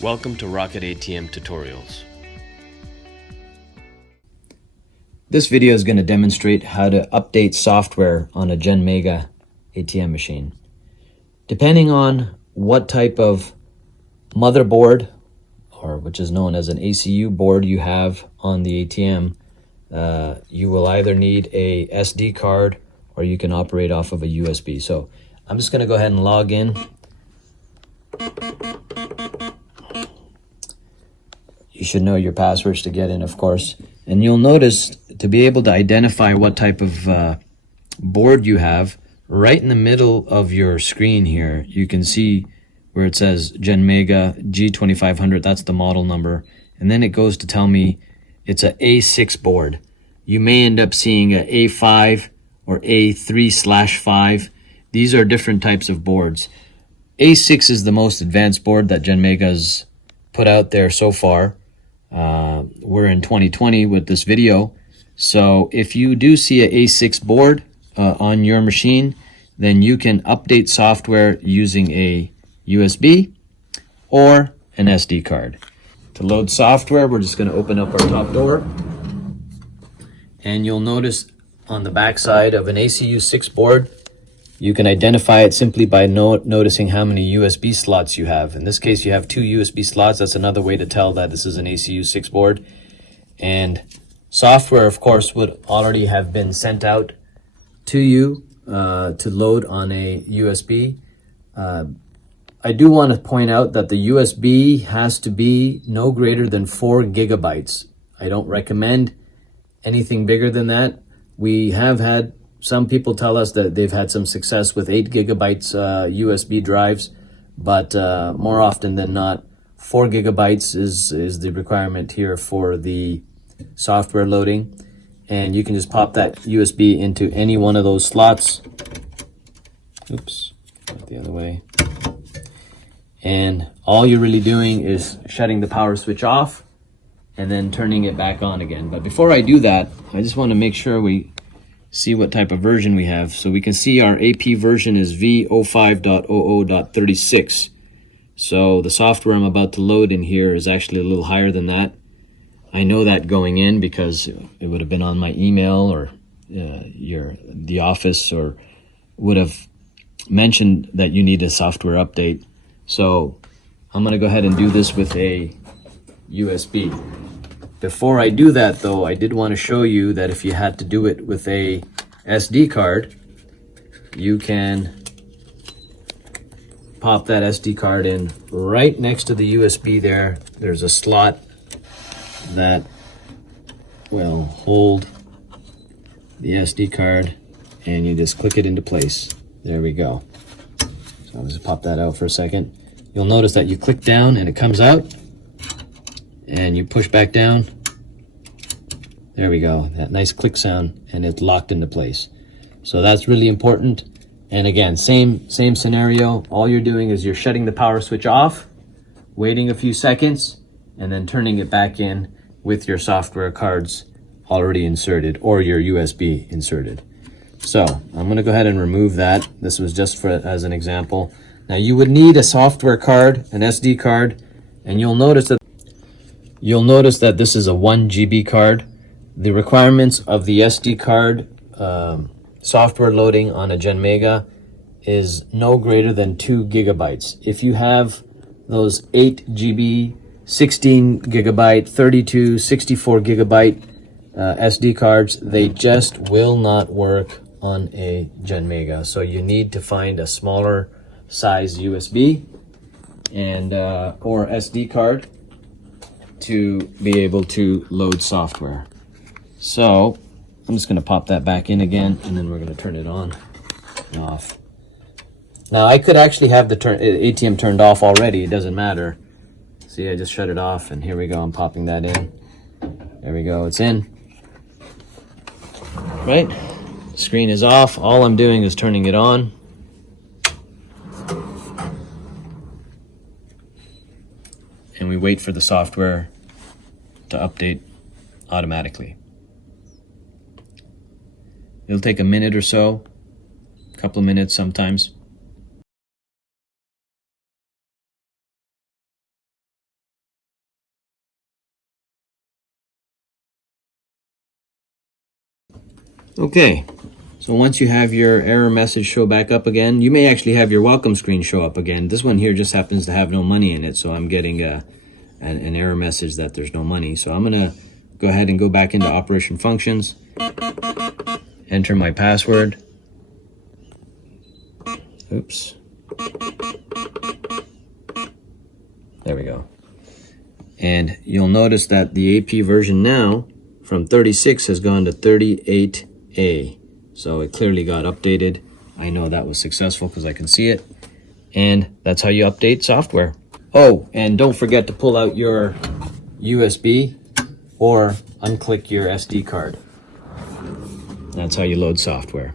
Welcome to Rocket ATM Tutorials. This video is going to demonstrate how to update software on a Genmega ATM machine. Depending on what type of motherboard, or which is known as an ACU board, you have on the ATM, you will either need a SD card or you can operate off of a USB. So I'm just going to go ahead and log in. You should know your passwords to get in, of course. And you'll notice, to be able to identify what type of board you have, right in the middle of your screen here, you can see where it says Genmega G2500, that's the model number. And then it goes to tell me it's a A6 board. You may end up seeing a A5 or A3/5. These are different types of boards. A6 is the most advanced board that Genmega's put out there so far. We're in 2020 with this video. So if you do see a A6 board on your machine, then you can update software using a USB or an SD card. To load software, we're just going to open up our top door. And you'll notice on the back side of an ACU 6 board, you can identify it simply by noticing how many USB slots you have. In this case, you have 2 USB slots. That's another way to tell that this is an ACU 6 board. And software, of course, would already have been sent out to you to load on a USB. I do want to point out that the USB has to be no greater than 4 gigabytes. I don't recommend anything bigger than that. We have had some people tell us that they've had some success with 8 gigabytes USB drives, but more often than not, 4 gigabytes is the requirement here for the software loading. And you can just pop that USB into any one of those slots. Oops, not the other way. And all you're really doing is shutting the power switch off and then turning it back on again. But before I do that, I just want to make sure we see what type of version we have. So we can see our AP version is v05.00.36. So the software I'm about to load in here is actually a little higher than that. I know that going in because it would have been on my email, or the office, or would have mentioned that you need a software update. So I'm going to go ahead and do this with a USB. Before I do that, though, I did want to show you that if you had to do it with a SD card, you can pop that SD card in right next to the USB there. There's a slot that will hold the SD card, and you just click it into place. There we go. So I'll just pop that out for a second. You'll notice that you click down and it comes out, and you push back down. There we go, that nice click sound, and it's locked into place. So that's really important. And again, same scenario. All you're doing is you're shutting the power switch off, waiting a few seconds, and then turning it back in with your software cards already inserted or your USB inserted. So I'm going to go ahead and remove that. This was just for as an example. Now you would need a software card, an SD card, and you'll notice that this is a 1 GB card. The requirements of the SD card software loading on a Genmega is no greater than 2 gigabytes. If you have those 8 GB, 16 gigabyte, 32, 64 gigabyte SD cards, they just will not work on a Genmega. So you need to find a smaller size USB and or SD card to be able to load software. So I'm just going to pop that back in again, and then we're going to turn it on and off. Now I could actually have the ATM turned off already. It doesn't matter. See, I just shut it off, and here we go. I'm popping that in. There we go. It's in. Right? Screen is off. All I'm doing is turning it on. And we wait for the software to update automatically. It'll take a minute or so, a couple of minutes sometimes. Okay, so once you have your error message show back up again, you may actually have your welcome screen show up again. This one here just happens to have no money in it, so I'm getting an error message that there's no money. So I'm gonna go ahead and go back into operation functions, enter my password. Oops. There we go. And you'll notice that the AP version now from 36 has gone to 38A. So it clearly got updated. I know that was successful because I can see it. And that's how you update software. Oh, and don't forget to pull out your USB or unclick your SD card. That's how you load software.